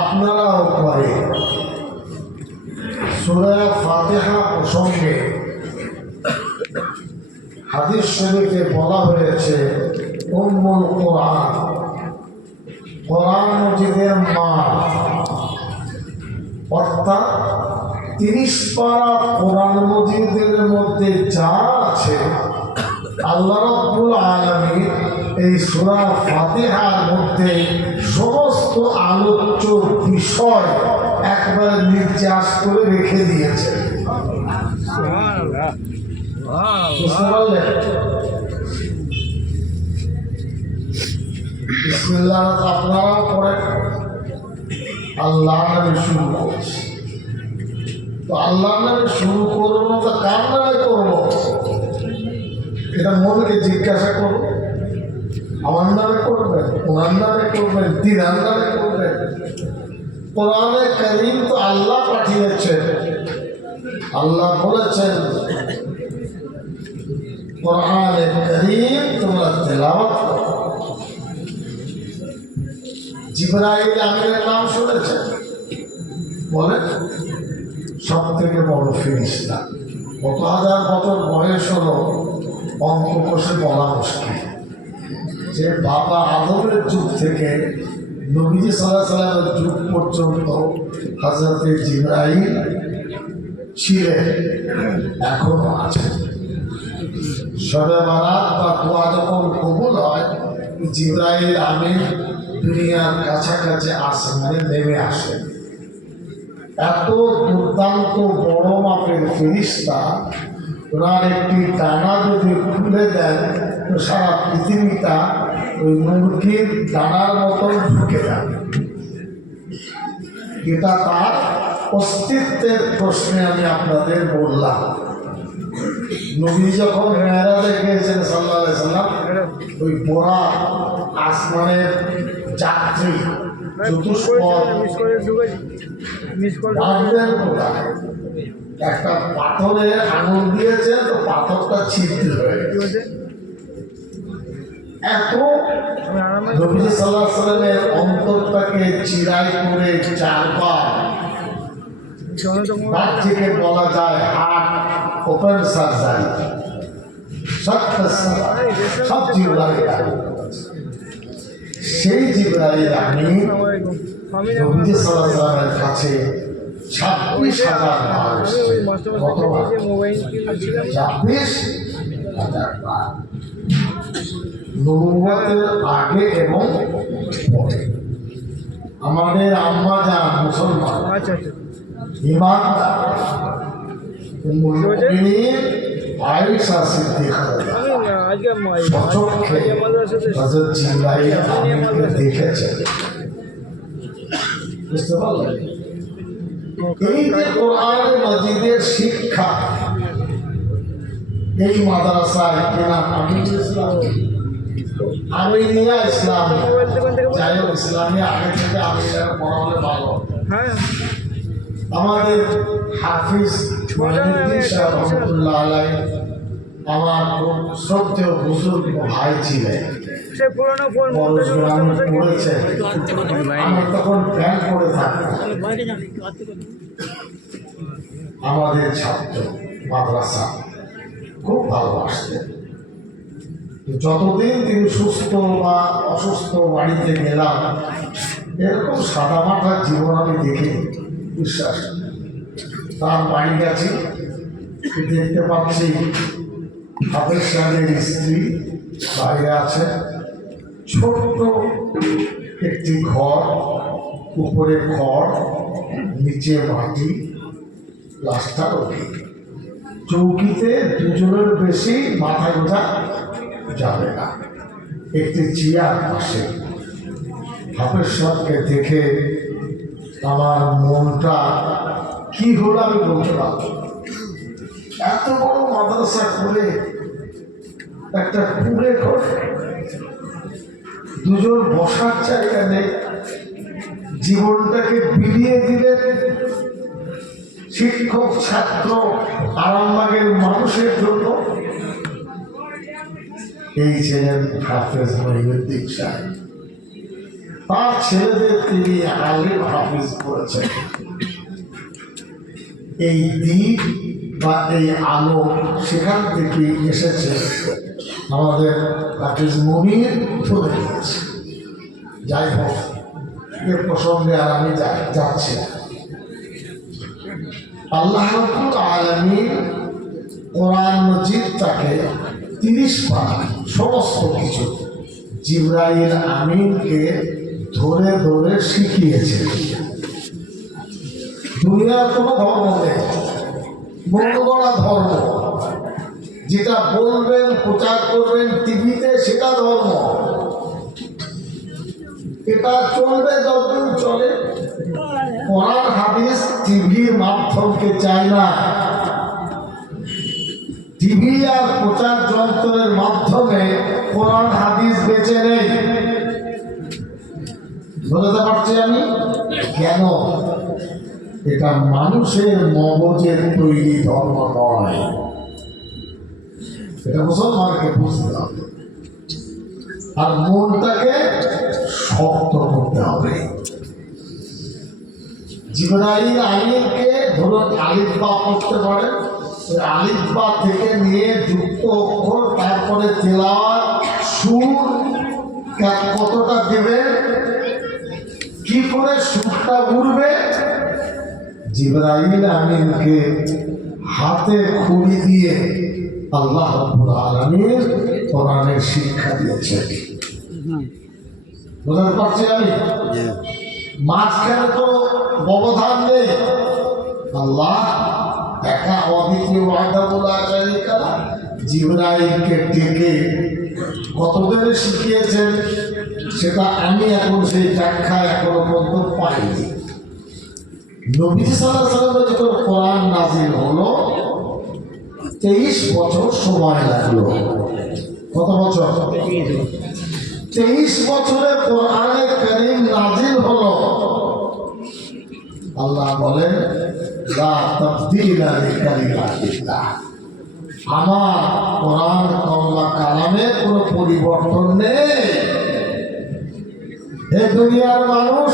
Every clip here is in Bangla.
আপনারাও করে। সূরা ফাতিহা প্রসঙ্গে হাদিস শরীফে বলা হয়েছে উম্মুল কোরআন, কোরআন মজিদের মা, অর্থাৎ 30 পারা কোরআন মজিদের মধ্যে যা আছে আল্লাহ রাব্বুল আলামিন এই সূরা ফাতিহার মধ্যে সমস্ত আলোচ্য বিষয় একবারে নির্যাস করে রেখে দিয়েছে। বুঝতে পারলেন? বিসমিল্লাহ আপনারা পড়েন, আল্লাহ নামে শুরু করছি। তো আল্লাহ নামে শুরু করবো তো কার নামে করবো? এটা মনকে জিজ্ঞাসা করবো। আমার নামে করবেন, ওনার নামে করবেন, তিনার নামে করবেন? কোরআনে কারীম তো আল্লাহ পাঠিয়েছেন। আল্লাহ বলেছেন কোরআনে কারীম তোমরা তেলাওয়াত করো। জিবরাইল আমিনের নাম শুনেছেন? বলে সব থেকে বড় ফেরেশতা। কত হাজার বছর বয়স হলো অঙ্ক কষে বলা মুশকিল। যে বাবা আদমের যুগ থেকে নবীজি সাল্লাল্লাহু আলাইহি সাল্লামের যুগ পর্যন্ত হযরতে জিবরাইল ছিলেন, এখনো আছে। শবে বারাত বা দোয়া যখন কবুল হয়, জিবরাইল আমিন দুনিয়ার কাছাকাছি আসমানে নেমে আসে। এত দুর্দান্ত বড় মাপের ফেরেশতা, ওনার একটি ডানা যদি খুলে দেন তো সারা পৃথিবীটা ওই মুরগির ডানার মতন ঢুকে যাবে। এটা তার অস্তিত্বের প্রশ্নে আমি আপনাদের বললাম। নবী যখন মেরাজে গিয়েছেন সাল্লাল্লাহু আলাইহি সাল্লাম, ওই পোড়া আসমানের যাত্রী চতুষ্পদ একটা পাথরে আঙুল দিয়েছে, তো পাথরটা ছিদ্র হয়ে গেছে। এত নবী সাল্লাল্লাহু আলাইহি সাল্লামের অন্তরটাকে চিরাই করে চারবার, তার থেকে বলা যায় হার্ট ওপেন সার্জারি, সব জিবরাইল সেই জিবরাইল আমিন নবী সাল্লাল্লাহু আলাইহি সাল্লামের কাছে 26,000 বার। কতবার? 26,000 বার। নবুয়তের আগে এবং পরে। আমাদের আম্মা জান মুসলমান, ইমানদার উম্মুল মুমিনিন আয়েশা সিদ্দিকা সচক্ষে হযরত জিবরাইল আমিনকে দেখেছেন। বুঝতে পারলেন? এই যে কোরআন মাজিদের শিক্ষা, এই মাদ্রাসায় কিনা আমিনিয়া ইসলাম, যাই হোক ইসলামী আগে থেকে আমিনিয়া পড়া হলে ভালো। আমাদের হাফিজ মুহিউদ্দিন সাহেব রহমাতুল্লাহ আলাইহি আমার খুব শ্রদ্ধেয় বুজুর্গ ভাই ছিলেন। আমি তখন ব্যাংক করে থাকতাম। আমাদের ছাত্র মাদ্রাসা খুব ভালোবাসতেন। যতদিন তিনি সুস্থ বা অসুস্থ বাড়িতে গেলাম, এরকম সাদা মাথার জীবন আমি দেখিনি। বিশ্বাস, তার বাড়ি গেছি, দেখতে পাচ্ছি হাফেজ সাহেবের স্ত্রী বাইরে আছে, ছোট্ট একটি ঘর, উপরে খড়, নিচে মাটি, প্লাস্টার। চৌকিতে দুজনের বেশি মাথা গোজা যাবে না। একটি চেয়ার পাশে। হাফেজ সাহেবকে দেখে আমার মনটা কি হলো আমি বলতে পারব। এত বড় মাদ্রাসা করে একটা কুড়ে ঘর, দুজন বসার জায়গা নেই, জীবনটাকে বিলিয়ে দিলেন শিক্ষক ছাত্র আরামবাগের মানুষের জন্য। এই ছিলেন হাফেজ মুহিউদ্দিন সাহেব। তার ছেলেদের তিনি আলিম হাফিজ করেছেন। এই দ্বীপ বা এই আলো সেখান থেকে এসেছে, আমাদের হাফিজ মুনির ধরে দিয়েছে। যাই হোক, এ প্রসঙ্গে আর আমি যাচ্ছি। আল্লাহ রাব্বুল আলামিন কোরআন মজিদটাকে 30 পারা সমস্ত কিছু জিবরাইল আমিনকে ধরে ধরে শিখিয়েছে। দুনিয়ার কোনো ধর্ম নেই, মন গড়া ধর্ম, যেটা বলবেন প্রচার করবেন টিভিতে সেটা ধর্ম। এটা চলবে যতদিন চলে। কোরআন হাদিস টিভির মাধ্যমকে চায় না। টিভি আর প্রচার যন্ত্রের মাধ্যমে কোরআন হাদিস বেঁচে নেই। বুঝতে পারছি আমি কেন? এটা মানুষের মগজের তৈরি ধর্ম নয়। এটা মুসলমানকে বুঝতে হবে, আর মনটাকে শক্ত করতে হবে। জিবরাইল আমিনকে ধরুন আলিফ বা পড়তে পারেন, আলিফ বা থেকে নিয়ে যুক্ত অক্ষর, তারপরে তেলাওয়াত, সুর কতটা দেবেন, কি করে সুরটা উঠবে, জিবরাইল আমিনকে হাতে খুঁড়ি দিয়ে আল্লাহ রাব্বুল আলামিন কোরআনের শিক্ষা দিয়েছেন। বুঝতে পারছি আমি? মাঝখানে তো ব্যবধান নেই। আল্লাহ একা অদ্বিতীয় ওয়াহদাহু লা শারীকা লাহ জিবরাইলকে ডেকে কত করে শিখিয়েছেন সেটা আমি এখন সেই ব্যাখ্যা এখনো পর্যন্ত পাইনি। নবীজি সাল্লাল্লাহু আলাইহি ওয়াসাল্লামের যখন কোরআন নাজিল হলো 23 বছর সময় লাগলো। কত বছর? 23 বছরে কোরআনে কারীম নাজিল হলো। আল্লাহ বলেন লা তাবদীলা লিকালিমাতিল্লাহ, আমার কোরআন কালামের কোনো পরিবর্তন নেই। হে দুনিয়ার মানুষ,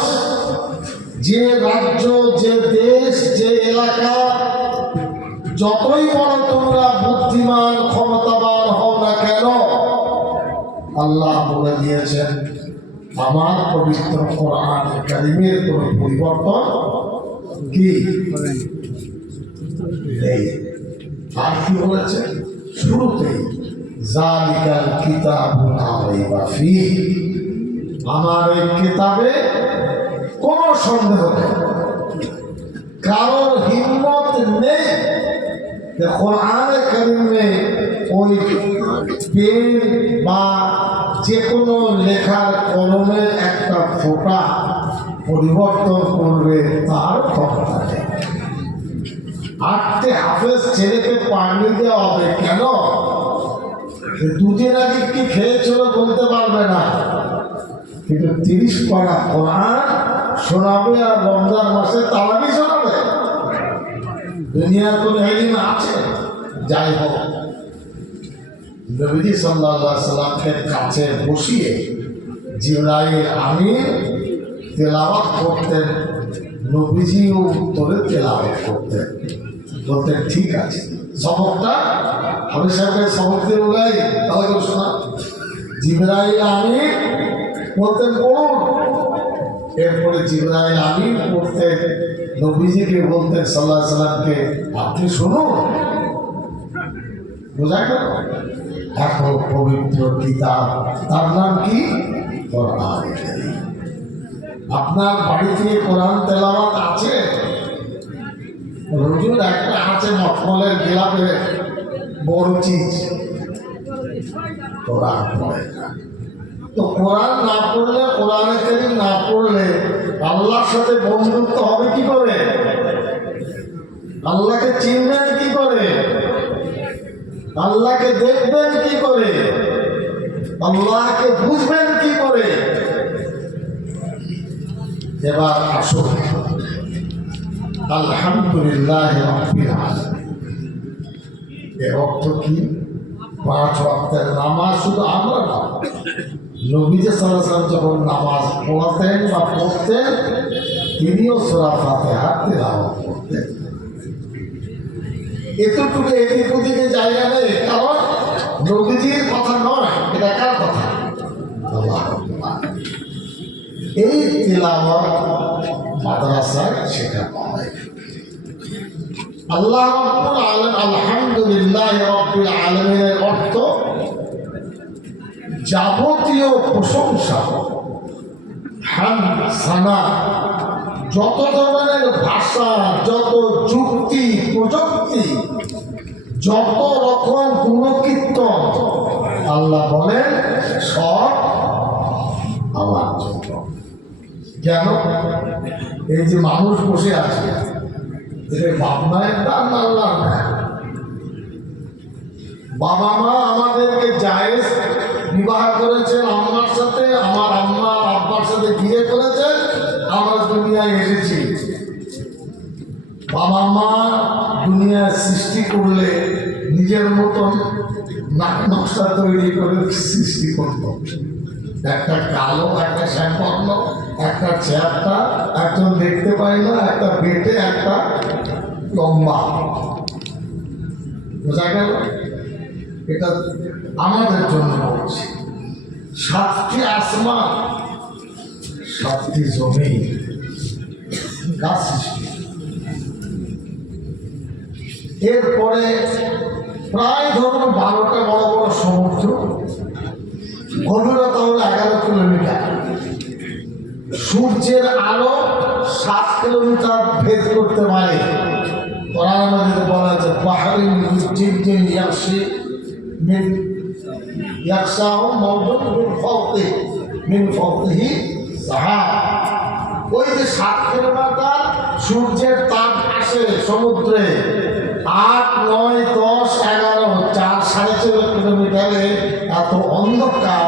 যে রাজ্য, যে দেশ, যে এলাকা, যতই বড় তোমরা বুদ্ধিমান ক্ষমতাবান হও না কেন, আল্লাহ বলে দিয়েছেন আমার পবিত্র কোরআন কারীমের কোনো পরিবর্তন কি নেই। আর কি বলেছে শুরুতেই, যালিকাল কিতাবু লা রাইবা ফীহ, আমার এই কিতাবে কোনো সন্দেহ নেই, কারোর হিম্মত নেই যে কোরআনে কারীমে ওই পেন বা যে কোনো লেখার কলমের একটা ফোঁটা পরিবর্তন করবে, তার ক্ষমতা নেই। 8টে হাফেজ ছেলেকে পানি দেওয়া হবে কেন? দুদিন আগে কি খেয়েছিল বলতে পারবে না, কিন্তু 30 পারা কোরআন শোনাবে আর রমজান মাসে তারাবি শোনাবে। দুনিয়ার কোনো ইলম আছে? যাই হোক, নবীজি সাল্লাল্লাহু আলাইহি সাল্লামকে কাছে বসিয়ে জিবরাইল আমিন তেলাওয়াত করতেন, নবীজিও উত্তরে তেলাওয়াত করতেন। বলতেন ঠিক আছে, সবকটা হাবিব সাহেবকে সবক দিয়ে বলাই তাহলে শোনা। জিবরাইল আমিন বলতেন পড়ুন, এরপরে জিবরাইল আমিন পড়তেন, নবীজিকে বলতেন সাল্লাল্লাহু আলাইহি সাল্লামকে আপনি শুনুন। বোঝা গেল? এখন পবিত্র কিতাব, তার নাম কি? কোরআন কারীম। আপনার বাড়িতে কোরআন তেলাওয়াত আছে? রোজুর একটা আছে মখমলের গেলাপে বড় চিজ, কোরআন পড়ে না। তো কোরআন না পড়লে, কোরআনে কারীম না পড়লে আল্লাহর সাথে বন্ধুত্ব হবে কি করে? আল্লাহকে চিনবেন কি করে? আল্লাহকে দেখবেন কি করে? আল্লাহকে বুঝবেন কি করে? এবার আসুন, আলহামদুলিল্লাহ রাব্বিল আলামিন এর অর্থ কি? 5 ওয়াক্তের নামাজ শুধু আমরা না, নবীজি সাল্লাল্লাহু আলাইহি ওয়াসাল্লাম যখন নামাজ পড়াতেন বা পড়তেন, তিনিও সূরা ফাতিহা তিলাওয়াত করতেন। এতটুকু এদিক ওদিকে জায়গা নেই, কারণ নবীজির কথা নয়, এটা কার কথা? আল্লাহ। এই তিলাওয়াত মাদ্রাসায় শেখানো হয়। আল্লাহ রাব্বুল আলামিন আলহামদুলিল্লাহ রাব্বিল আলামিনের অর্থ যাবতীয় প্রশংসা, হামদ, সানা, যত ধরনের ভাষা, যত যুক্তি প্রযুক্তি, যত রকম গুণকীর্তন আল্লাহ বলেন সব আমার জন্য। কেন? এই যে মানুষ বসে আছে, বাপ মায়ের দান, আল্লাহ না। বাবা মা আমাদেরকে জায়েজ বিবাহ করেছেন আম্মার সাথে, আমার আম্মা আব্বার সাথে বিয়ে করেছেন, আমরা দুনিয়ায় এসেছি। বাবা মা দুনিয়ায় সৃষ্টি করলে নিজের মতন নকশা তৈরি করে সৃষ্টি করত। একটা কালো, একটা শ্যামবর্ণ, একটা চ্যাপটা, একজন দেখতে পাই না, একটা বেটে, একটা লম্বা। বোঝা গেল? এটা আমাদের জন্য বলছি। 7টি আসমান, 7টি জমি, গাছ সৃষ্টি। এরপরে প্রায় ধরুন 12টা বড় বড় সমুদ্র, গভীরতা হলো 11 কিলোমিটার। সূর্যের আলো 7 কিলোমিটার ভেদ করতে পারে। কোরআন মাজিদে বলা আছে বাহরিন জিদ্দিন ইয়াকশি মিন ইয়াকশাহু মাউজুন মিন ফাওকিহি সাহাব। ওই যে 7 কিলোমিটার সূর্যের তাপ আসে সমুদ্রে, 8, 9, 10, 11, 4, 4.5 কিলোমিটারে এত অন্ধকার।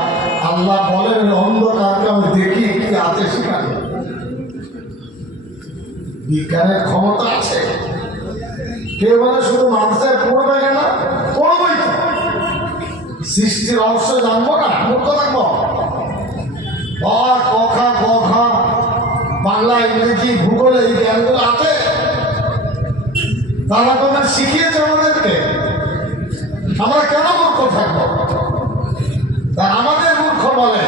আল্লাহ বলেন অন্ধকারকে আমি দেখি কি আছে সেখানে। বিজ্ঞানের ক্ষমতা আছে। কেউ বলে শুধু মানুষের পড়বে কেন? পড়বই তো। সৃষ্টির রহস্য জানবো না, মূর্খ থাকবো? ক, বাংলা, ইংরেজি, ভূগোল, এই জ্ঞানগুলো আছে। তারা তোমার শিখিয়েছে আমাদেরকে। আমরা কেন মূর্খ থাকবো? তা আমাদের মূর্খ বলে,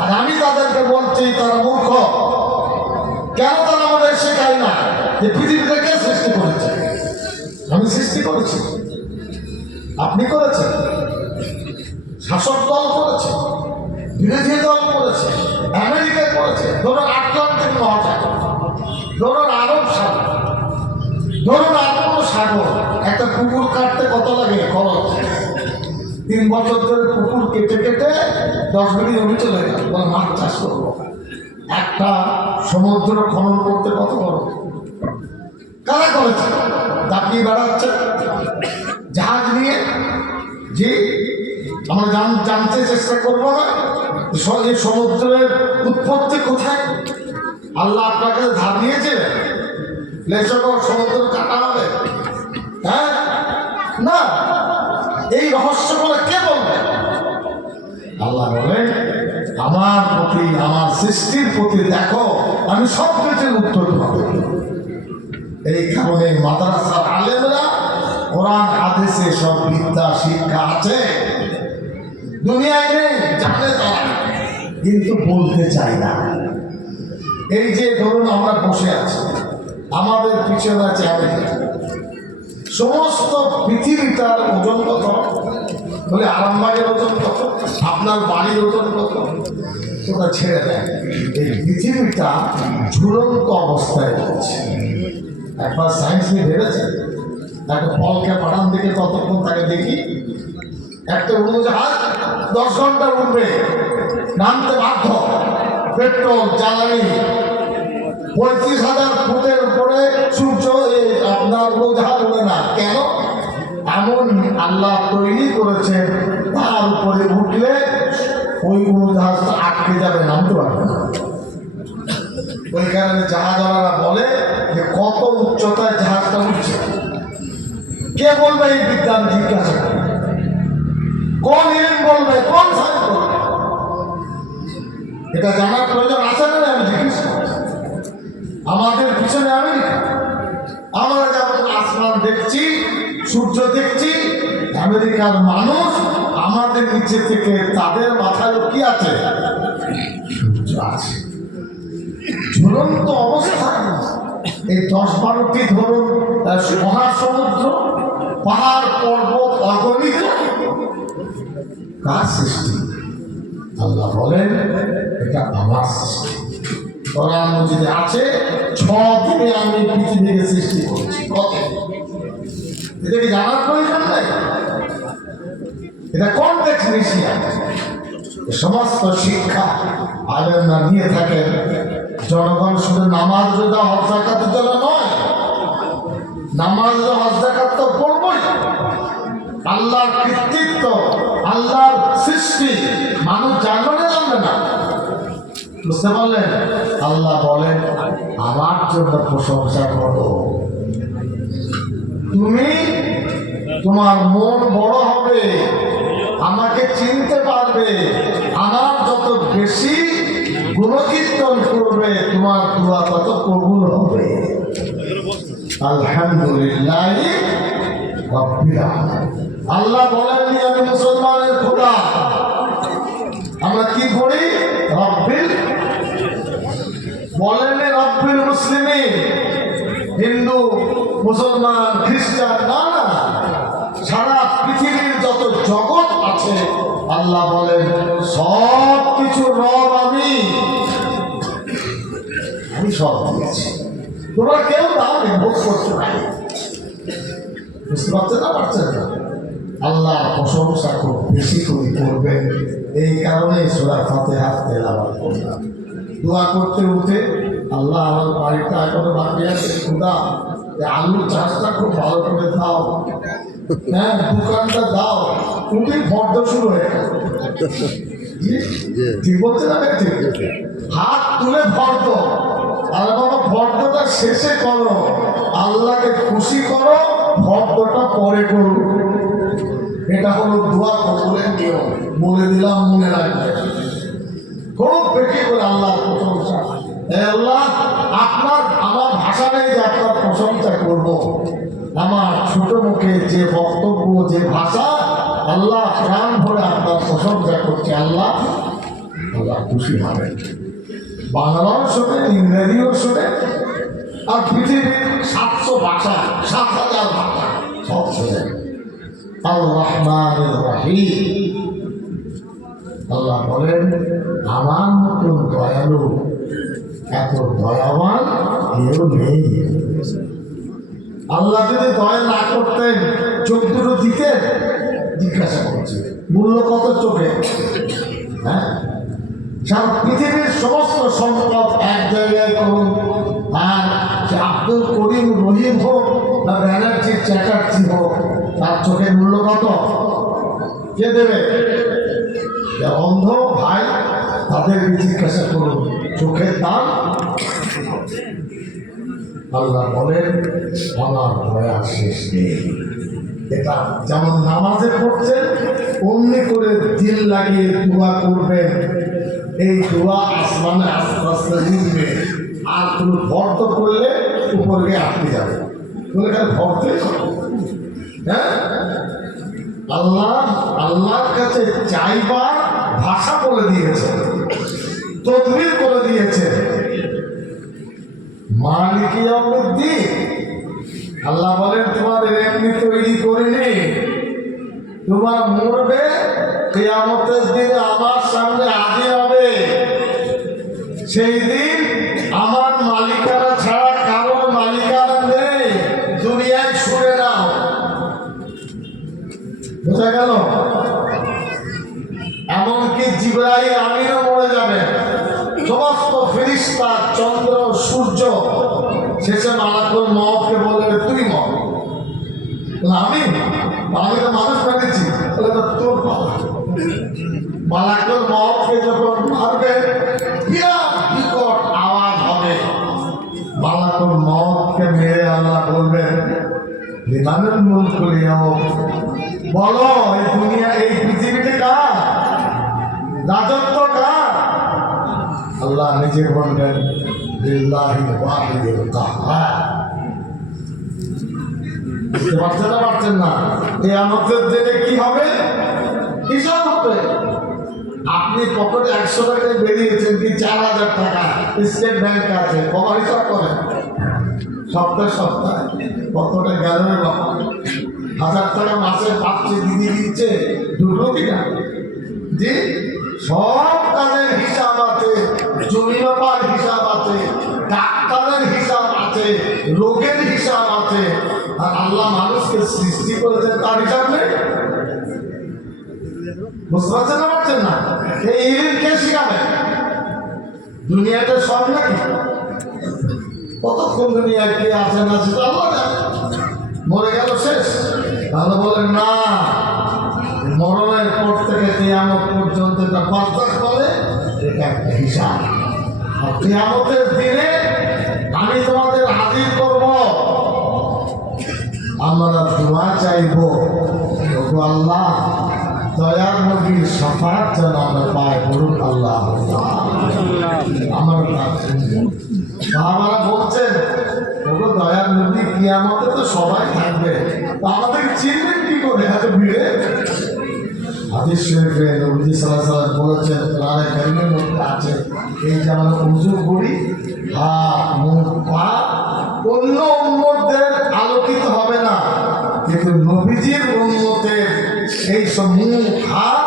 আর আমি তাদেরকে বলছি তারা মূর্খ। কেন তারা আমাদের শেখায় না যে পৃথিবীতে কে সৃষ্টি করেছে? আমি সৃষ্টি করেছি, আপনি করেছেন, শাসক দল করেছে, বিরোধী দল করেছে, আমেরিকা করেছে, ধরুন আটলান্টিক মহাসাগর, ধরুন আরব সাগর, ধরুন আর কোনো সাগর। একটা পুকুর কাটতে কত লাগে খরচ? 3 বছর ধরে পুকুর কেটে কেটে 10 বিঘি জমি চলে গেল, বলে মাছ চাষ করবো। একটা সমুদ্র খনন করতে কত খরচ? কারা করেছে? দাপিয়ে বেড়াচ্ছে জাহাজ নিয়ে। যে আমরা জানতে চেষ্টা করবো না এই সমুদ্রের উৎপত্তি কোথায়? আল্লাহ আপনাকে ধার নিয়েছিলেন সমুদ্র কাটা হবে? হ্যাঁ, না। এই রহস্যগুলো কে বলবে? আল্লাহ বলেন আমার প্রতি, আমার সৃষ্টির প্রতি দেখো, আমি সব কিছুর উত্তর দেব। এই কারণে মাদ্রাসার আলেমরা কোরআন হাদিসে সব বিদ্যা শিক্ষা আছে, দুনিয়ায় নেই, জানে তারা, কিন্তু বলতে চাই না। এই যে ধরুন আমরা বসে আছি, আমাদের পিছনে আছে আমেরিকা। সমস্ত পৃথিবীটার ওজন কত? বলে আরামবাগের ওজন কত, আপনার বাড়ির ওজন কত? ওটা ছেড়ে দেয়। এই পৃথিবীটা ঝুলন্ত অবস্থায় রয়েছে। একবার সায়েন্স নিয়ে ভেবেছে একটা ফলকে পাঠান দিকে ততক্ষণ তাকে দেখি, একটা উড়োজাহাজ 10 ঘন্টা উঠবে, নামতে বাধ্য, পেট্রোল জ্বালানি, 35,000 ফুটের উপরে সূর্য, আপনার উড়োজাহাজ উড়ে না। কেন? এমন আল্লাহ তৈরি করেছেন, তার উপরে উঠলে ওই উড়োজাহাজটা আটকে যাবে, নামতে পারবে না। ওই কারণে জাহাজওয়ালারা বলে যে কত উচ্চতায় জাহাজটা উঠছে। কে বলবে? এই বিজ্ঞান জিজ্ঞাসা করে। কোন ইলম বলবে? কোন সায়েন্স বলবে? এটা জানার প্রয়োজন আছে না? আমি জিজ্ঞেস করছি। আমাদের পিছনে আমেরিকা, আমরা যেমন আসমান দেখছি, সূর্য দেখছি, আমেরিকার মানুষ আমাদের নিচে থেকে তাদের মাথায় কি আছে? সূর্য আছে। ঝুলন্ত অবস্থায় এই 10-12টি ধরুন মহাসমুদ্র, পাহাড় পর্বত অগণিত, কার সৃষ্টি? আল্লাহ বলেন এটা আমার সৃষ্টি। কোরআন মজিদে আছে 6 দিনে আমি পৃথিবীকে সৃষ্টি করেছি। কত? এটা কি জানার প্রয়োজন নাই? এটা কোন টেকনিশিয়ান? সমস্ত শিক্ষা আলেমরা নিয়ে থাকেন। জনগণ শুধু নামাজ রোজা হজ যাকাতের জন্য নয়, নামাজ রোজা হজ যাকাত তো পড়বই। আল্লাহর কৃতিত্ব, আল্লাহর সৃষ্টি মানুষ জানবে না জানবে না? বুঝতে পারলেন? আল্লাহ বলেন আমার জন্য প্রশংসা করো। তুমি, তোমার মন বড় হবে, আমাকে চিনতে পারবে, আমার যত বেশি গুণকীর্তন করবে তোমার দোয়া তত কবুল হবে। আলহামদুলিল্লাহ রাব্বিল আলামিন। আল্লাহ বলেননি আমি মুসলমানের খোদা, আমরা কি করি? রব্বিল বলেননি রব্বিল মুসলিমিন, হিন্দু মুসলমান খ্রিস্টান না, না, সারা পৃথিবীর যত জগৎ আছে আল্লাহ বলেন সব কিছু রব আমি সব দিয়েছি, তোমরা কেউ দাওনি, ভোগ করতে পারি। বুঝতে পারছেন না? পারছেন না? আল্লাহ প্রশংসা খুব বেশি করে করবেন। এই কারণে সূরা ফাতিহা তেলাওয়াত করলাম। দোয়া করতে উঠে আল্লাহ আমার বাড়িটা এখনো বাকি আছে, খোদা আলুর চাষটা খুব ভালো করে দাও, হ্যাঁ দোকানটা দাও, উঠে ফর্দ শুরু হয়ে গেল। ঠিক বলছে না? ঠিক হাত তুলে ফর্দ। আর বাবা ফর্দটা শেষে করো, আল্লাহকে খুশি করো, ফর্দটা পরে করো। এটা হলো দোয়া কবুলের নিয়ম। বলে দিলাম, মনে রাখবে। খুব বেশি করে আল্লাহর প্রশংসা। আল্লাহ আপনার, আমার ভাষা নেই যে আপনার প্রশংসা করবো। আমার ছোট মুখে যে বক্তব্য, যে ভাষা, আল্লাহ প্রাণ ভরে আপনার প্রশংসা করছে। আল্লাহ আল্লাহ খুশি হবেন। বাংলাও শোনে, ইংরেজিও শোনে, আর পৃথিবীর 700 ভাষা, 7000 ভাষা সব শোনে। আল্লাহ রহিম। আল্লাহ বলেন আমার মতন দয়ালু, এত দয়াবান কেউ নেই। আল্লাহ যদি দয়া না করতেন, চোখ দুটো দিতেন? জিজ্ঞাসা করছে মূল্য কত চোখে? হ্যাঁ, সারা পৃথিবীর সমস্ত সম্পদ এক জায়গায় করুন, আর সে আব্দুল করিম রহিম হোক বা ব্যানার্জি চ্যাটার্জি হোক, তার চোখের মূল্য কত? কে দেবে? অন্ধ ভাই, তাদের জিজ্ঞাসা করুন চোখের দাম। আল্লাহ বলেন আমার দয়া শেষ নেই। এটা যেমন নামাজে পড়ছেন, অমনি করে দিল লাগিয়ে দোয়া করবেন। এই দোয়া আসমানে আস্তে আস্তে উঠবে, আর তুমি ভর্ত করলে উপরে আটকে যাবে। তুমি খালি ভর্তে, হ্যাঁ, আল্লাহ আল্লাহর কাছে চাইবার ভাষা বলে দিয়েছে, তদবির করে দিয়েছে। মালিক ইয়াউমিদ্দিন। আল্লাহ বলেন তোমাদের এমনি তৈরি করিনি, তোমার মরবে, কিয়ামতের দিন আমার সামনে হাজির হবে। সেই দিন আমার মালিকানা ছাড়া কারোর মালিকানা নেই। দুনিয়ায় শুনে নাও, বোঝা গেল? এমনকি জিবরাইল আমিনও মরে যাবে, সমস্ত ফেরেশতা, চন্দ্র সূর্য। শেষে মালাকুল মওতকে বলে তুই মর। আমি তো মানুষ বানিয়েছি, তোর মালাকুল মওতকে যখন মারবে, বিরাট বিকট আওয়াজ হবে। মালাকুল মওতকে মেরে আল্লাহ বলবেন লিমানুল মুলকুল ইয়াউম, বলো এই দুনিয়া, এই পৃথিবীতে কার রাজত্ব? কার? আল্লাহ নিজে বলবেন লিল্লাহিল ওয়াহিদিল কাহ্হার। বুঝতে পারছেন না পারছেন না? কিয়ামতের দিনে কি হবে? হিসাব হবে। আপনি পকেটে 100 টাকা বেরিয়েছেন কি 4000 টাকা স্টেট ব্যাংকে আছে, কবার হিসাব করেন? সপ্তাহে কতটা গেল রে বাবা? 1000 টাকা মাসে পাচ্ছে, দিদি দিচ্ছে, ঢুকলো কিনা? জি, সব কাজের হিসাব আছে, জমি ব্যাপার হিসাব আছে, ডাক্তারের হিসাব আছে, রোগের হিসাব আছে। আর আল্লাহ মানুষকে সৃষ্টি করেছেন, তার হিসাব নেই। বুঝতে পারছেন না পারছেন না? এই ইলিম কে শিখাবে? দুনিয়াটা সব নাকি? কতক্ষণ দুনিয়ায় কে আছে না সেটা আল্লাহ জানে। মরে গেল শেষ? তাহলে বলেন না, মরণের পর থেকে কিয়ামত পর্যন্ত এটা বার্তাক বলে, এটা একটা হিসাব। আর কিয়ামতের দিনে আমি তোমাদের হাজির করব, আমরা দোয়া চাইব, আল্লাহ দয়ার নবীর শাফাআত যেন আমরা পাই, বলুন আল্লাহ। আমার সাহাবারা বলছেন, ওগো দয়ার নবী, কিয়ামতে তো সবাই থাকবে, আমাদের চিনবেন কি করে এত ভিড়ে? হাদিস শরীফে নবী সাল্লাল্লাহু আলাইহি ওয়াসাল্লাম বলেছেন, কোরআনে কারীমের মধ্যে আছে, এই যে আমরা ওযু করি, হাত মুখ পা অন্য উম্মতদের আলোকিত হবে না, কিন্তু নবীজির উম্মতের এই সব মুখ হাত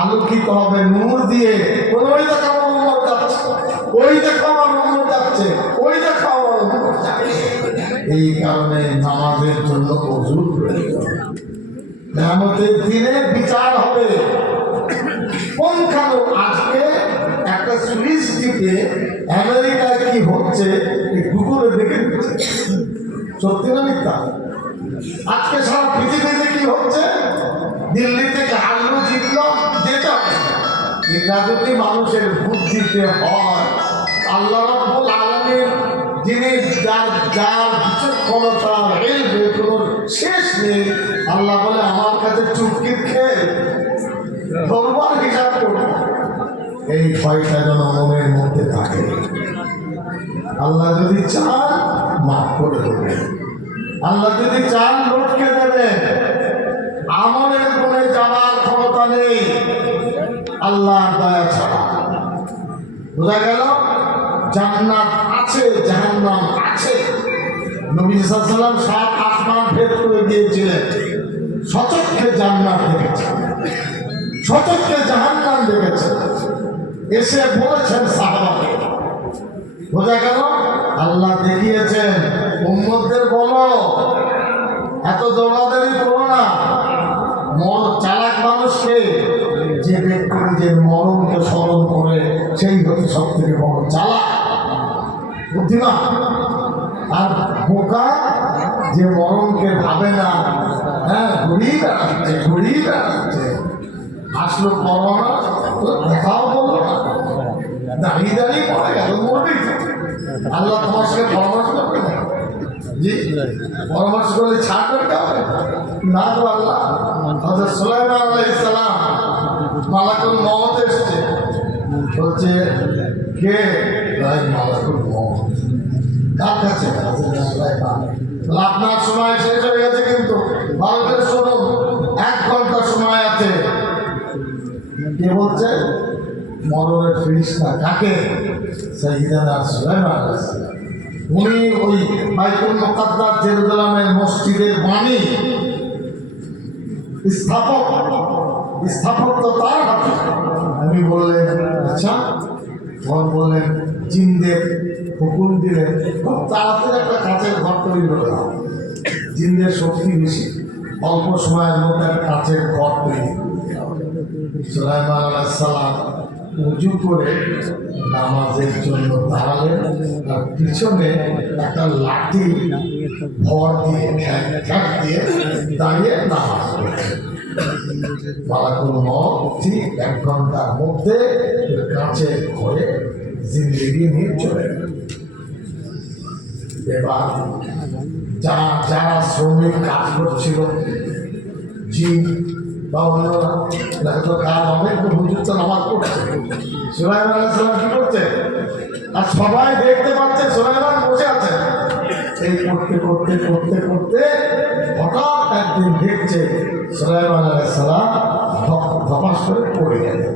আলোকিত হবে নূর দিয়ে। ওই দেখো আমার উম্মত যাচ্ছে, ওই দেখো আমার উম্মত যাচ্ছে, ওই দেখো আমার উম্মত যাচ্ছে। এই কারণে নামাজের জন্য ওযু প্রয়োজন। কিয়ামতের দিনে বিচার হবে। কোনখানে আজকে একটা সুইচ টিপে আমেরিকায় কি হচ্ছে গুগলে দেখে দিচ্ছে, সত্যি না মিথ্যা? আজকে সারা পৃথিবীতে কি হচ্ছে? দিল্লি থেকে হারলো জিতলো, যেটা এটা যদি মানুষের বুদ্ধিতে হয়, আল্লাহ রাব্বুল আলামিন যিনি যার বিচক্ষণতা এর কোনো শেষ নেই, আল্লাহ বলে আমার কাছে চুটকির খেয়ে ধরবার হিসাব করবো। এই ভয়টা যেন মনের মধ্যে থাকে। আল্লাহ যদি চান মাফ করে দেবেন, আল্লাহ যদি চান লটকে দেবেন। আমলের গুণে যাওয়ার ক্ষমতা নেই আল্লাহর দয়া ছাড়া। বোঝা গেল? জান্নাত আছে, জাহান্নাম আছে। নবী সাল্লাল্লাহু আলাইহি ওয়াসাল্লাম 7 আসমান ভেদ করে দিয়েছিলেন, সচক্ষে জান্নাত দেখেছেন, সচক্ষে জাহান্নাম দেখেছেন, এসে বলেছেন সাহাবাকে। বোঝা গেল? আল্লাহ দেখিয়েছেন। উম্মতদের বলো, এত দৌড়াদৌড়ি করো না। চালাক মানুষকে, যে ব্যক্তি নিজের মরণকে স্মরণ করে, সেই হচ্ছে সব থেকে বড় চালাক, বুদ্ধিমান। আর বোকা যে মরণকে ভাবে না, হ্যাঁ, ঘুরিয়ে বেড়াচ্ছে। আসলো করোনা, কথাও বললো না, দাঁড়িয়ে পড়ে গেল, মরবেই। আল্লাহ তোমার সঙ্গে পরামর্শ করবে না? জি, পরামর্শ করলে ছাড়বেন কাউকে না তো। আল্লাহ হযরত সুলাইমান আলাইহিস সালাম, মালাকুল মউত এসেছে, বলছে কে? মালাকুল মউত। কার কাছে? হযরত সুলাইমান। আপনার সময় শেষ হয়ে গেছে, কিন্তু ভালো করে শুনুন, 1 ঘন্টা সময় আছে। কে বলছে? মরণের ফেরেশতা। কাকে? সাইয়্যিদানা সুলাইমান আলাইহিস সালাম। উনি ওই বাইতুল মুকাদ্দাস জেরুজালেমের মসজিদের বাণী স্থাপক তো তার হাতে। আমি বললেন আচ্ছা, তখন বললেন জিনদের হুকুম দিলেন, খুব তাড়াতাড়ি একটা কাচের ঘর তৈরি করে দাও। জিনদের শক্তি বেশি, অল্প সময়ের মধ্যে একটা কাচের ঘর তৈরি। সুলাইমান আলাইহিস সালাম উজু করে নামাজের জন্য দাঁড়ালেন, আর পিছনে একটা লাঠি ভর দিয়ে ঠ্যাক দিয়ে দাঁড়িয়ে নামাজ পড়ছেন। মালাকুল মউত ঠিক 1 ঘন্টার মধ্যে কাঁচের ঘরে জিন্দেগি নিয়ে চলে গেল। এবার যারা শ্রমিক কাজ করছিল, জিন বা অন্যরা দেখা তো কাজ অনেক হুজুর তো নামাজ পড়ছে, সুলাইমান আলাইহিস সালাম কি করছে, আর সবাই দেখতে পাচ্ছে সুলাইমান বসে আছে। এই করতে করতে করতে করতে হঠাৎ একদিন দেখছে সুলাইমান আলাইহিস সালাম ধপাস করে পড়ে গেলেন।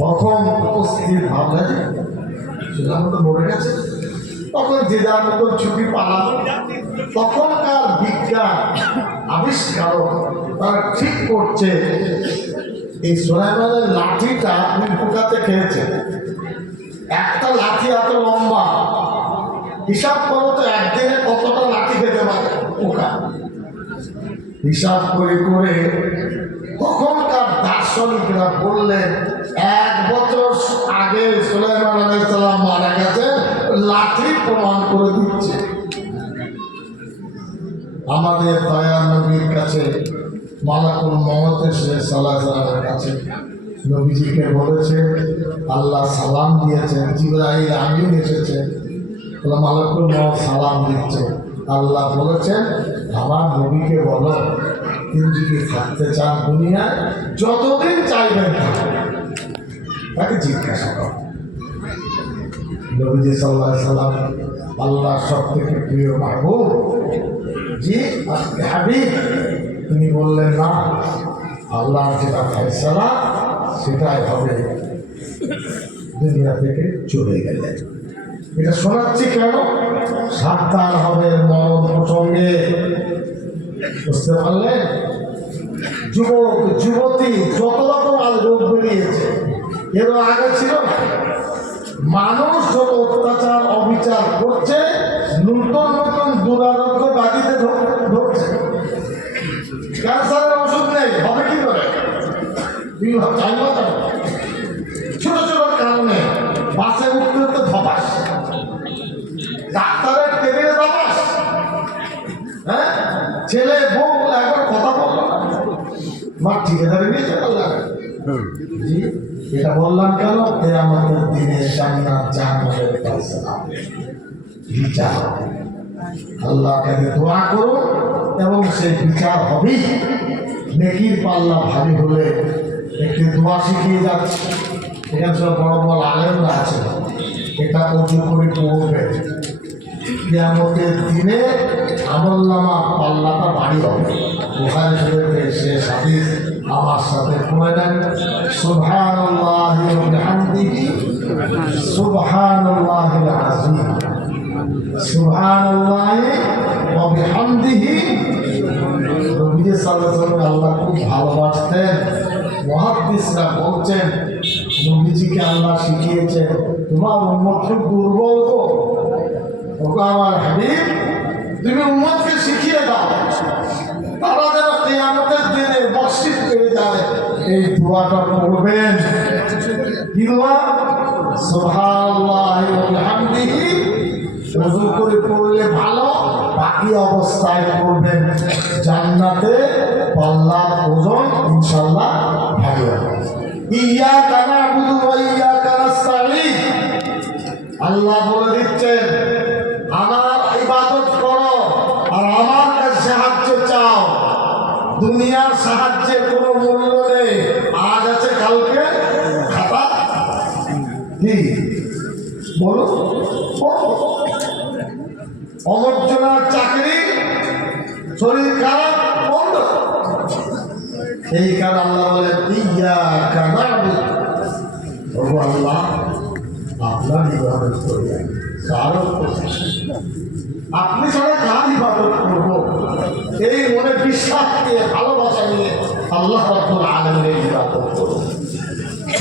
তখন উপস্থিত ভাবলেন সুলাইমান তো মরে গেছে। তখন যে যার মতো ছুটি পালানো। তখনকার বিজ্ঞান আবিষ্কারক তারা ঠিক করছে এই সুলাইমানের লাঠিটা দুই পোকাতে খেয়েছে। একটা লাঠি এত লম্বা, হিসাব করো তো একদিনে কতটা লাঠি খেতে পারে পোকা। হিসাব করে করে তখনকার দার্শনিকরা বললেন 1 বছর আগে সুলাইমান আলাইহিস সালাম মারা গেছে, লাঠি প্রমাণ করে দিচ্ছে। আমাদের দয়ার নবীর কাছে মালাকুল মওত এসে সাল্লাল্লাহু আলাইহি কাছে নবীজিকে বলেছে, আল্লাহ সালাম দিয়েছেন, জিবরাইল আমিন এসেছে, মালাকুল মওত সালাম দিচ্ছে। আল্লাহ বলেছেন আমার নবীকে বলো তিনি যদি থাকতে চান দুনিয়ায় যতদিন চাইবেন তাকে জিজ্ঞাসা করো। নবীজি সাল্লাল্লাহু আলাইহি সাল্লাম আল্লাহ সব থেকে প্রিয় মাহবুব জি হাবিব, তিনি বললেন না, আল্লাহ যেটা ফয়সালা সেটাই হবে, দুনিয়া থেকে চলে গেলেন। এটা শোনাচ্ছি কেন? সাবধান হবে মরণ প্রসঙ্গে, বুঝতে পারলেন? যুবক যুবতী যত রকম আজ রোগ বেরিয়েছে, এরও আগে ছিল না। মানুষ যত অত্যাচার অবিচার করছে, নতুন নতুন দুরারোগ্য ব্যাধিতে ধরছে। ক্যান্সারের ওষুধ নেই, হবে কি করে? ছোট ছোট কারণে বাসে উঠতে উঠতে ধপাস, ডাক্তারের টেবিলে ধপাস, হ্যাঁ, ছেলে বউ একবার কথা বললো না, মা ঠিকাদারি নিয়ে চলে যাবে। জি, এটা বললাম কেন? আমাদের দিনে জান্নাত জাহান্নামের ফয়সালা বিচার হবে। আল্লাহ তাকে দোয়া করুন এবং সেই বিচার হবেই। নেকির পাল্লা ভারী হলে একটি দোয়া শিখিয়ে যাচ্ছে, এখানে সব বড় বড় আলেমরা আছে, এটা উঁচু করে পড়বে। কিয়ামতের দিনে আমলনামা পাল্লাটা ভারী হবে। বুখারী শরীফে শেষ হাদিস আমার সাথে পড়ে নেন, সুবহানাল্লাহি ওয়া বিহামদিহি সুবহানাল্লাহিল আযীম, সুবহানাল্লাহি ওয়া বিহামদিহি। নবী সাল্লাল্লাহু আলাইহি ওয়াসাল্লাম আল্লাহ খুব ভালোবাসতেন। মুহাদ্দিসরা বলছেন নবীজিকে আল্লাহ শিখিয়েছেন, তোমার উম্মত খুব দুর্বল গো, ওগো আমার হাবিব তুমি উম্মতকে শিখিয়ে দাও, তারা যেন কিয়ামতের দিনে বর্ষিত পেয়ে যায়। এই দোয়াটা পড়বেন, কি দোয়া? সুবহানাল্লাহি ওয়া বিহামদিহি। ওযু করে পড়লে ভালো, বাকি অবস্থায় পড়বেন, জান্নাতে পাল্লার ওজন ইনশাআল্লাহ ভারী হবে। ইয়াকা না'বুদু ওয়া ইয়াকা নাস্তাঈন। আল্লাহ বলে দিচ্ছেন আমার ইবাদত করো আর আমার কাছে সাহায্য চাও। দুনিয়ার সাহায্যের কোনো মূল্য নেই, আজ আছে কালকে খাতা কি বলো, অমর্জনার চাকরি, শরীর খারাপ বন্ধ। এই কারণে আল্লাহ বলে ইয়াকা না'বুদু, ওগো আল্লাহ আপনার ইবাদত করি, কারো আপনি ছাড়া কার ইবাদত করব, এই মনে বিশ্বাস নিয়ে ভালোবাসা নিয়ে আল্লাহ রাব্বুল আলামিনের ইবাদত করব।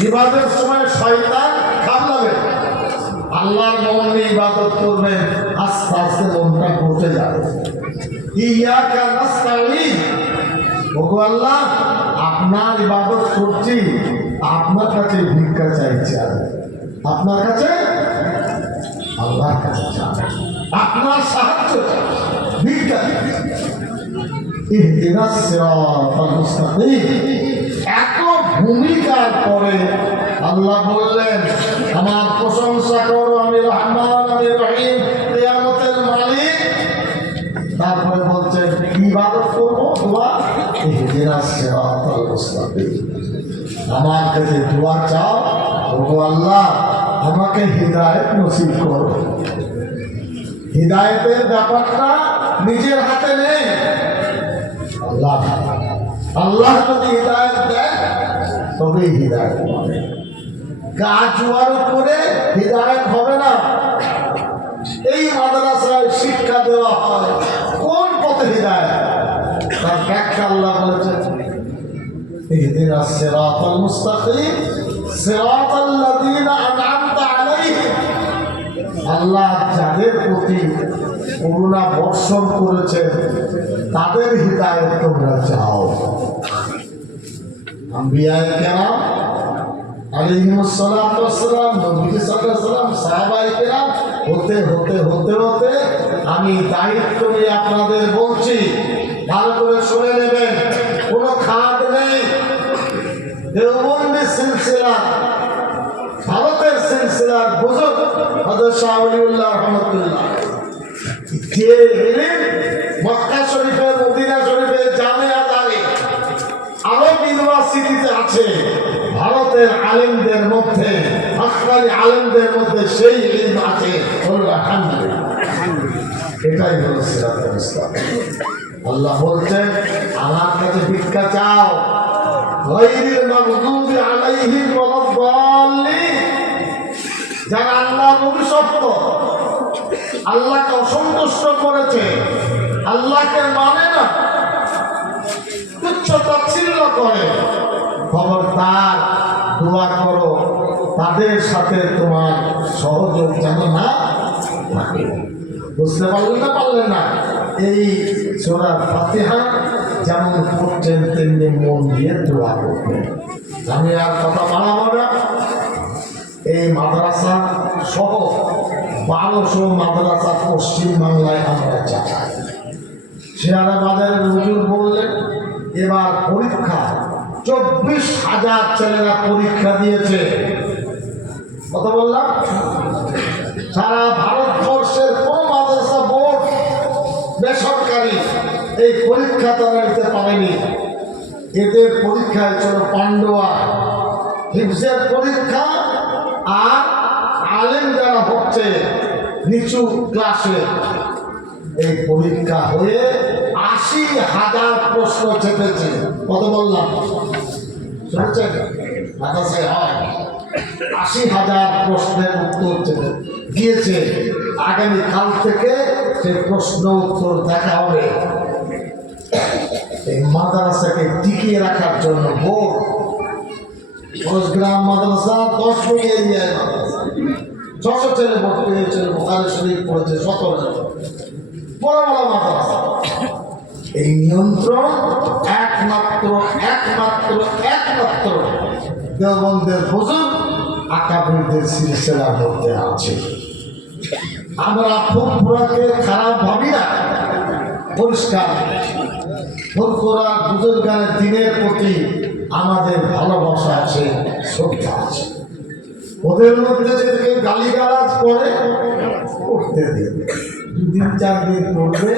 ইবাদতের সময় শয়তান কামড়াবে, আল্লাহর মন নিয়ে ইবাদত করবেন, আস্তে আস্তে মনটা পৌঁছে যাবে। ইয়াকা নাস্তাঈন, ওগো আল্লাহ আপনার ইবাদত করছি, আপনার কাছে ভিক্ষা চাইছি, আপনার কাছে আল্লাহর কাছে আপনার সাহায্য ভিক্ষা। ইহদিনাস সিরাতাল মুস্তাকিম। এত ভূমিকার পরে আল্লাহ বললেন আমার প্রশংসা করো, আমি রহমান, আমি রহিম, কিয়ামতের মালিক। তারপরে বলছেন ইবাদত করবো, দোয়া ইহদিনাস ইহদিনাস সিরাতাল মুস্তাকিম। আমার কাছে দোয়া চাও, ওগো আল্লাহ আমাকে হিদায়াত নসিব করো। হিদায়াতের ব্যাপারটা নিজের হাতে নেই, আল্লাহ আল্লাহ যদি হিদায়াত দেয় তবেই হিদায়াত হবে। কাজ হওয়ার উপরে হিদায়াত হবে না। এই মাদ্রাসায় শিক্ষা দেওয়া হয় কোন পথে হিদায়াত, তার ব্যাখ্যা আল্লাহ বলেছেন ইহদিনাস সিরাতাল মুস্তাকিম সিরাতাল্লাযীনা আন'আমতা আলাইহিম। আল্লাহ যাদের প্রতি করুণা বর্ষণ করেছে তাদের হিদায়াত তোমরা চাও। আম্বিয়ায়ে কেরাম আলাইহিমুস সালাতু ওয়াস সালাম, নবী সাল্লাল্লাহু আলাইহি ওয়াসাল্লাম, সাহাবায়ে কেরাম হতে হতে হতে হতে আমি দায়িত্ব নিয়ে আপনাদের বলছি, ভালো করে শুনে নেবেন। কোনো খাদ নেই। দেওবন্দি সিলসিলা, ভারতের সিলসিলার বুজুর্গ হযরত শাহ ওলিউল্লাহ রহমাতুল্লাহ, যে ইলম মক্কা শরীফে, মদিনা শরীফে, জামিয়া আজহারে, আরব ইউনিভার্সিটিতে আছে, ভারতের আলেমদের মধ্যে, আখরালি আলেমদের মধ্যে সেই ইলম আছে। আলহামদুলিল্লাহ, এটাই হলো সিরাতুল মুস্তাকিম। আল্লাহ বলছেন আমার কাছে ভিক্ষা চাও, গায়রিল মাগদুবি আলাইহিম ওয়ালাদ-দাল্লিন। যারা আল্লাহর অভিশপ্ত, আল্লাহকে অসন্তুষ্ট করেছে, আল্লাহকে মানে না, তুচ্ছ তাচ্ছিল্য করে, খবরদার দোয়া করো তাদের সাথে তোমার সহযোগ যেন না থাকে। বুঝতে পারলেন না? পারলেন না? এই সূরা ফাতিহা যেমন পড়ছেন তেমনি মন দিয়ে দোয়া করবেন। আমি আর কথা বাড়াবো না। এই মাদ্রাসা সহ 1200 মাদ্রাসা পশ্চিম বাংলায় আমরা চালাই। শেয়ারাবাদের হুজুর বললেন এবার পরীক্ষা 24,000 ছেলেরা পরীক্ষা দিয়েছে। কত বললাম? সারা ভারতবর্ষের কোন মাদ্রাসা বোর্ড বেসরকারি এই পরীক্ষা তারা নিতে পারেনি। এদের পরীক্ষায় ছিল পান্ডুয়া, হিফজের পরীক্ষা, আর আলেম যারা হচ্ছে নিচু ক্লাসে, এই পরীক্ষা হয়ে 80,000 প্রশ্ন চেপেছে। কত বললাম? শুনেছেন? মাদ্রাসায় হয় 80,000 প্রশ্নের উত্তর চেপে গিয়েছে। আগামীকাল থেকে সেই প্রশ্ন উত্তর দেখা হবে। এই মাদ্রাসাকে টিকিয়ে রাখার জন্য বোর্ড, গ্রাম মাদ্রাসা 10 মিলি এরিয়ায় মাদ্রাসা 600 ছেলে ভর্তি হয়েছিল, বুখারী শরীফ পড়েছে 17 বড় বড় মাদ্রাসা। এই নিয়ন্ত্রণ একমাত্র দেওবন্দের হুজুর আকাবিরদের সিলসিলার মধ্যে আছে। আমরা ফুরফুরাকে খারাপ ভাবি না, পরিষ্কার। ফুরফুরা বুজুর্গানের দিনের প্রতি আমাদের ভালোবাসা আছে, শ্রদ্ধা আছে। ওদের মধ্যে যদি কেউ গালিগালাজ করে করতে দেবে, 2-4 দিন করবে,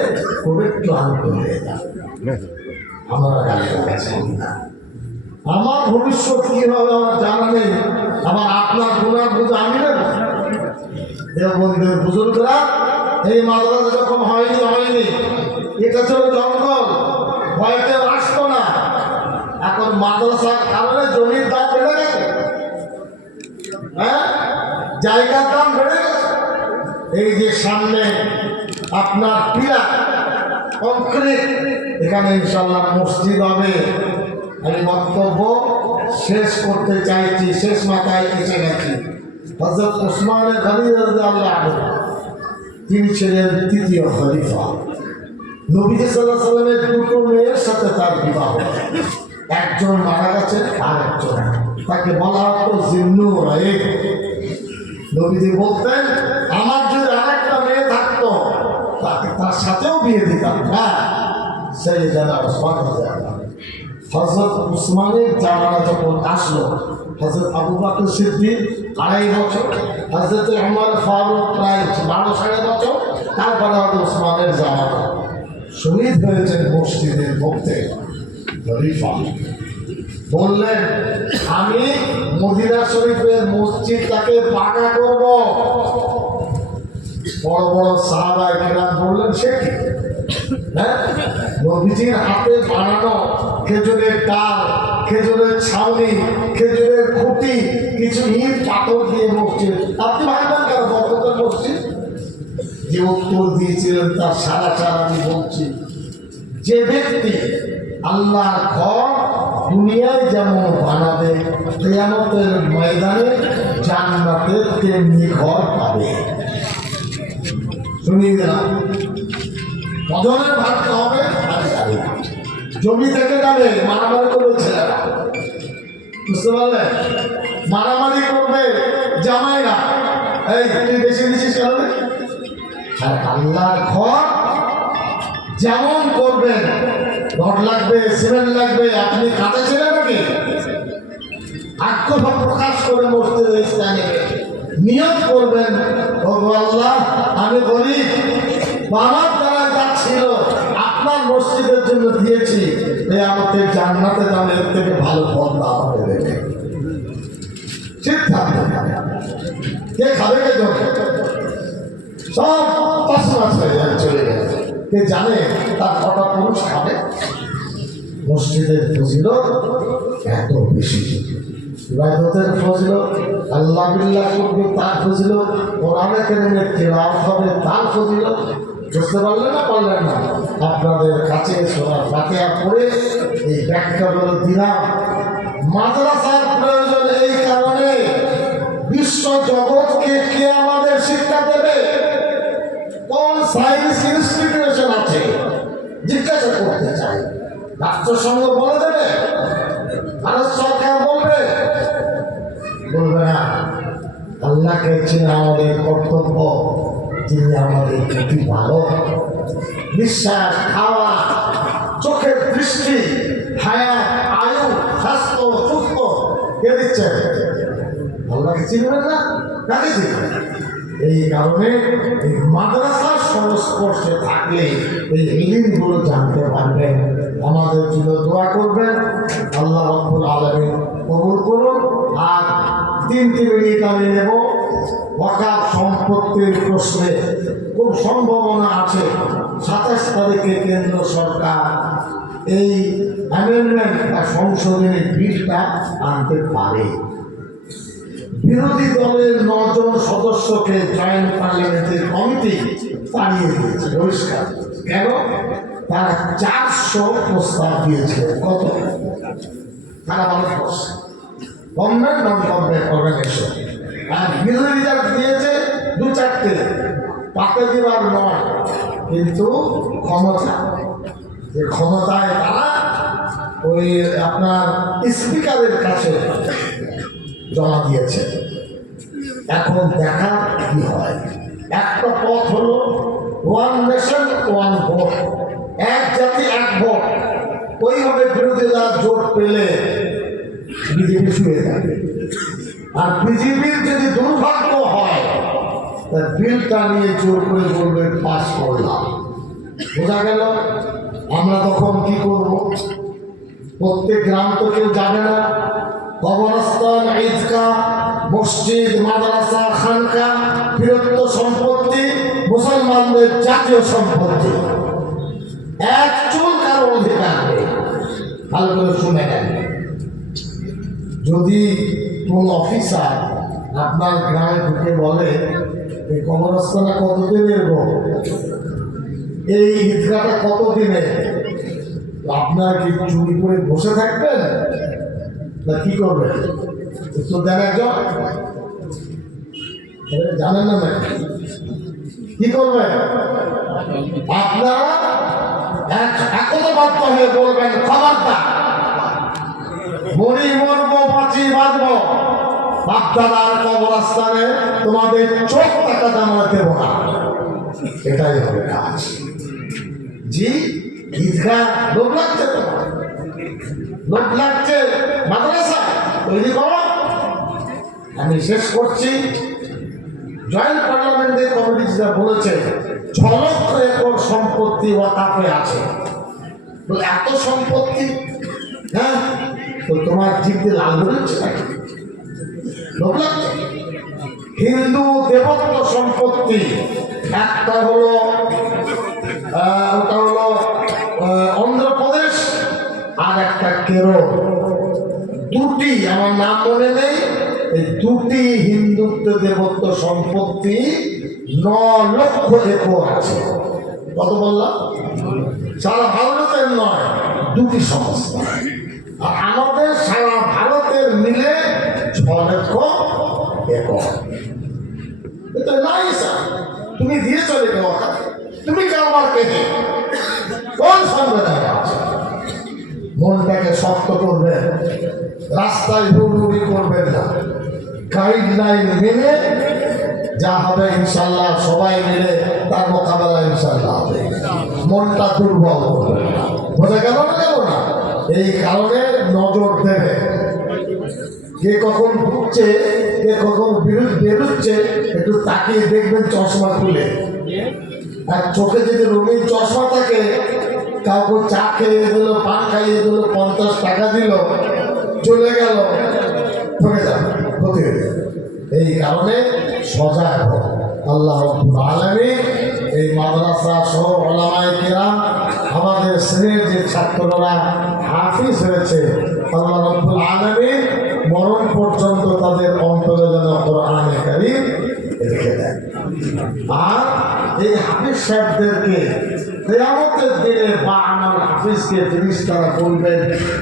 করে ক্লান্ত হয়ে যাবে। আমরা গালিগালাজ করি না। আমার ভবিষ্যৎ কি হবে আমার জানা নেই, আমার আপনার গুণার বুঝে আমি নেব। দেওবন্দের বুজুর্গরা এই মাদ্রাসা যখন হয়নি, এটা ছিল জঙ্গল, ভয়তে আসতো না। এখন মাদ্রাসার কারণে জমির দাম বেড়ে গেছে, হ্যাঁ, জায়গার দাম বেড়ে গেছে। এই যে সামনে আপনার পিলার কংক্রিট, এখানে ইনশাআল্লাহ মসজিদ হবে। আমি বক্তব্য শেষ করতে চাইছি, শেষ মাথায় এসে গেছি। হযরত ওসমান গনি রাদিয়াল্লাহু আনহু, তিনি ছিলেন 3য় খলিফা। নবীজি সাল্লাল্লাহু আলাইহি ওয়াসাল্লামের 2টো মেয়ের সাথে তার বিবাহ। একজন মারা গেছে, আর একজন, তাকে বলা হতো জিন্নুরাইন। নবীজি বলতেন আমার যদি আরেকটা মেয়ে থাকতো তাকে তার সাথেও বিয়ে দিতাম। হ্যাঁ, সেই জানা ওসমান রাদিয়াল্লাহু আনহু। হযরত ওসমানের জামানা যখন আসলো, হযরত আবু বকর সিদ্দিক 2.5 বছর, হযরত ওমর ফারুক প্রায় 12-12.5 বছর, তারপরে হযরত ওসমানের জামানা। শহীদ হয়েছেন মসজিদের মধ্যে। খলিফা বললেন, আমি মদিনা শরীফের মসজিদটাকে পাকা করব। বড় বড় সাহাবায়ে কেরাম বললেন, সে কি? হ্যাঁ, নবীজির হাতে বানানো খেজুরের ডাল, খেজুরের ছাউনি, খেজুরের খুঁটি, কিছু ইট পাথর দিয়ে মসজিদ, আপনি ভাববেন কেন বরকতের মসজিদ? যে উত্তর দিয়েছিলেন তার সারা আমি বলছি, যে ব্যক্তি আল্লাহর ঘর দুনিয়ায় যেমন বানাবে, কিয়ামতের ময়দানে জান্নাতে তেমনি ঘর পাবে। শুনিয়ে দিলাম, কজনের ভাবতে হবে? জমি থেকে যাবে, মারামারি করবে ছেলেরা, বুঝতে পারলেন? মারামারি করবে জামাইরা, এই তুই বেশি দিছিস কেন? আর আল্লাহর ঘর যেমন করবেন, রড লাগবে, সিমেন্ট লাগবে, আপনি কাঁচা ছেলে নাকি? আগ্রহ প্রকাশ করে মসজিদে ইসলামে নিয়ত করবেন, ও আল্লাহ, আমি গরিব, আমার দ্বারা যা ছিল আপনার মসজিদের জন্য দিয়েছি, এই আমাদের জান্নাতে যান, এর থেকে ভালো ফল না আমাকে দেবে। সিদ্ধান্ত কে খাবে, কে জমে, সব তসমাস হয়ে যাবে, চলে গেছে। কে জানে তার কটা পুরুষ খাবে? মসজিদের ফজিলত এত বেশি, ইবাদতের ফজিলত, আল্লাহ বিল্লাহ করবে তার ফজিলত, কোরআনে কারীমের তিলাওয়াত হবে তার ফজিলত। বুঝতে পারলেন না পারলেন না? আপনাদের কাছে সূরা ফাতিহা পড়ে এই ব্যাখ্যাগুলো দিলাম। মাদ্রাসার প্রয়োজন এই কারণে, বিশ্ব জগৎকে কে আমাদের শিক্ষা দেবে? কোন সায়েন্স ইনস্টিটিউশন আছে জিজ্ঞাসা করতে চাই? রাষ্ট্রসংঘ বলে দেবে? ভারত সরকার বলবে? বলবে না। আল্লাহকে চেনা আমাদের কর্তব্য, তিনি আমাদের প্রতিপালক। বিশ্বাস, খাওয়া, চোখের দৃষ্টি, হায়াত, আয়ু, স্বাস্থ্য, সুস্থ কে দিচ্ছে? আল্লাহকে চিনবেন না? কাকে চিনবেন? এই কারণে এই মাদ্রাসার সংস্পর্শে থাকলে এই ইলমগুলো জানতে পারবেন। আমাদের জন্য দোয়া করবেন, আল্লাহ রাব্বুল আলামিন কবুল করুন। আর 3 মিনিট আমি নেব। ওয়াকফ সম্পত্তির প্রশ্নে খুব সম্ভাবনা আছে 27 তারিখে কেন্দ্র সরকার এই অ্যামেন্ডমেন্ট বা সংশোধনী বিলটা আনতে পারে। বিরোধী দলের 9 জন সদস্যকে জয়েন্ট পার্লামেন্টের কমিটি তাড়িয়ে দিয়েছে, বহিষ্কার। কেন? তারা 400 প্রস্তাব দিয়েছে। কত? তারা Bharatvarsha government, non government organization, আর বিরোধীরা দিয়েছে 2-4টে, তাকে দেওয়ার নয়, কিন্তু ক্ষমতা, যে ক্ষমতায় তারা ওই আপনার স্পিকারের কাছে জমা দিয়েছে। এখন দেখা কি হয়। একটা পথ হলো ওয়ান নেশন ওয়ান ভোট, এক জাতি এক ভোট। ওইভাবে বিরোধীরা জোট পেলে বিজেপি শুয়ে যাবে। আর বিজেপির যদি দুর্ভাগ্য হয়, তা বিলটা নিয়ে জোর করে বলবে পাস করলাম। বোঝা গেল? আমরা তখন কি করব? প্রত্যেক গ্রাম তো কেউ যাবে না। কবরস্থান, ঈদগাহ, মসজিদ, মাদ্রাসা, খানকা বৃহত্ত সম্পত্তি, মুসলমানদের জাতীয় সম্পত্তি। এক চুল কারো অধিকার নেই। ভালো করে শুনে নেন। যদি কোন অফিসার আপনার গ্রামে ঢুকে বলে এই কবরস্থানটা কতদিনের গো, এই ঈদগাহটা কতদিনের, আপনার কি চুরি করে বসে থাকবেন না কি করবেন? উত্তর দেন একজন। জানেন না নাকি কি করবেন? আপনারা একতাবদ্ধ হয়ে বলবেন, খবরদার, মরি মরবো, বাঁচি বাঁচবো, বাপদাদার কবরস্থানে তোমাদের চোখ টাকা আমরা দেব না। এটাই হবে কাজ। জি, ঈদগাহ লোক লাগছে, তো লোক লাগছে, মাদ্রাসা তৈরি করো। আমি শেষ করছি। জয়েন্ট পার্লামেন্টের কমিটি যেটা বলেছে 6 লক্ষ একর সম্পত্তি ওয়াকফে আছে। এত সম্পত্তি হ্যাঁ, তো তোমার জিভ দিয়ে লাল বেরোচ্ছে নাকি? লোক লাগছে। হিন্দু দেবত্ব সম্পত্তি একটা হলো ওটা হলো অন্ধ্রপ্রদেশ, আর একটা কেরল। দুটি আমার নাম মনে নেই, এই দুটি হিন্দুত্ব দেবত্ব সম্পত্তি 9 লক্ষ একর আছে। কত বললাম? সারা ভারতের নয়, দুটি সংস্থা। আর আমাদের সারা ভারতের মিলে 6 লক্ষ একর। এটা নাই স্যার, তুমি দিয়েছ রেখে কথা, তুমি কারবার কেটে কোন সংবিধান আছে? মনটাকে শক্ত করবেন, রাস্তায় হুড়ুড়ি করবেন না, গাইডলাইন মেনে যা হবে ইনশাল্লাহ সবাই মিলে তার মোকাবেলা ইনশাল্লাহ হবে। মনটা দুর্বল করবে না, বোঝা গেল না? গেল না? এই কারণে নজর দেবে, কে কখন ঢুকছে কে কখন বেরোচ্ছে একটু তাকিয়ে দেখবেন চশমা খুলে। আর চোখে যদি রঙিন চশমা থাকে, কাউকে চা খেয়ে দিল, পান খাইয়ে দিল, 50 টাকা দিল, চলে গেল, ঠকে যাবে, ক্ষতি হয়ে যাবে। এই কারণে সজাগ হোক। আল্লাহ রাব্বুল আলামিন এই মাদ্রাসা সহ উলামায়ে কেরাম, আমাদের শ্রেণীর যে ছাত্ররা হাফিজ হয়েছে, আল্লাহ রাব্বুল আলামিন মরণ পর্যন্ত তাদের অন্তরে যেন কোরআনে কারীম রেখে দেন। আর এই হাফিজ সাহেবদেরকে কিয়ামতের দিনে বা আমার হাফিজকে ফেরেশতারা বলবেন,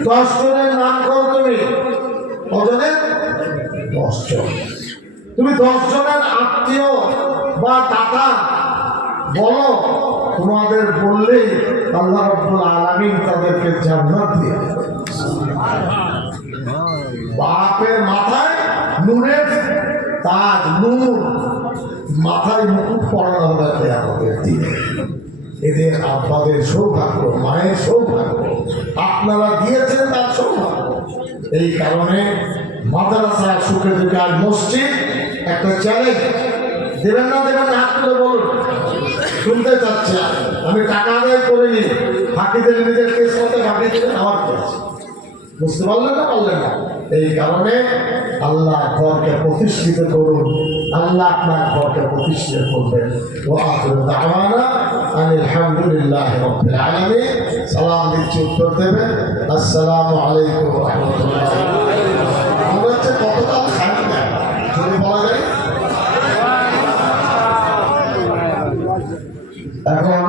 10 জনের নাম করো তুমি। কজনের? 10 জন। তুমি 10 জনের আত্মীয় বা দাদা বলো, তোমাদের বললেই আল্লাহ রাব্বুল আলামিন তাদেরকে জান্নাত দিয়ে দেবেন। বাপের মাথায় নূরের তাজ, নূর, মাথায় মুকুট পরানো হবে কিয়ামতের দিনে। এদের আব্বাদের সৌভাগ্য, মায়ের সৌভাগ্য, আপনারা দিয়েছেন তার সৌভাগ্য। এই কারণে মাদ্রাসা সুখে দুঃখে, আর মসজিদ একটা চ্যালেঞ্জ। দেবেন না দেবেন না হাত তুলে বলুন, শুনতে চাচ্ছে। আমি টাকা আদায় করিনি, ফাঁকি দিলে নিজের কেস মতো ফাঁকি দিলেন, আমার কি আছে? বুঝতে পারলেন না? পারলেন না? এই কারণে আল্লাহ ঘরকে প্রতিষ্ঠিত করুন, আল্লাহ আপনার ঘরকে প্রতিষ্ঠিত করবেন। ওয়া আখিরু দাওয়ানা আলহামদুলিল্লাহি রাব্বিল আলামিন। সালাম দিচ্ছি, উত্তর দেবেন। আসসালামু আলাইকুম ওয়া রাহমাতুল্লাহ। আমরা হচ্ছে কতটা খাই না যদি বলা যায়।